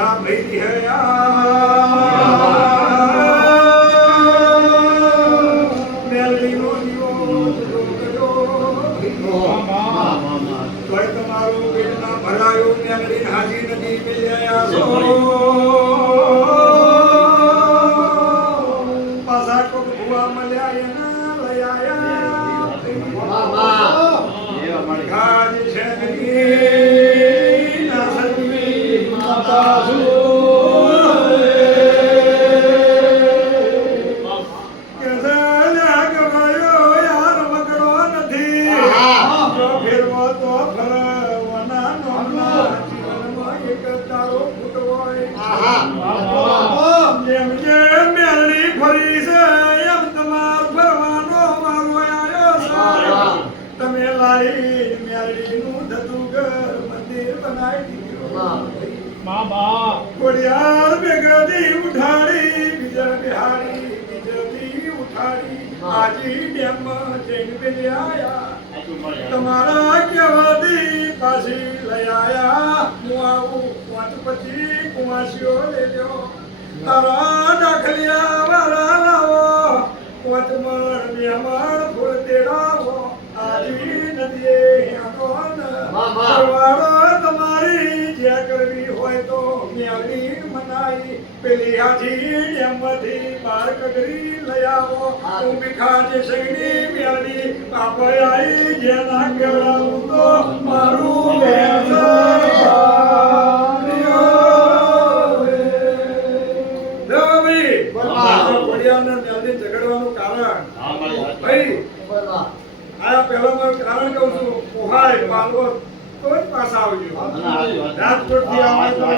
પાછા ભઈ હયા મેલડીનો દીવો ગયો તોય તમારું પેટ ના ભરાયું મેલડી હાજી નદી મિલ્યા છો પાછા કોક ભુવા મળ્યા એના લઈ આયા ગાજ છે નદી ના સજવી માતા કોડિયાર બેગડી ઉઠાડી બીજા બિહારી બીજલી ઉઠાડી આજી ડેમ જઈને બેલ્યા તમારા કેવાડી પાછી લઈ આયા હું આવું પાંચ પછી કુમાસીઓ લેજો તારા દાખલિયા વાળા લાવો પાંચ મણ બે મણ ફૂલ તેડાવો આજી નદીએ તમારી જે કરવી હોય તો મેળવી મનાઈ પેલી હાજી ડેમથી બાર કગરી લઈ આવો હું ભીખાજી સૈની મેળવી બાપયાઈ જેના કેવડાવું તો મારું ઝઘડવાનું કારણ ભાઈ આ પહેલા કારણ કહું છું પોહાય પાલવો તો જ પાછા આવજો રાજકોટ થી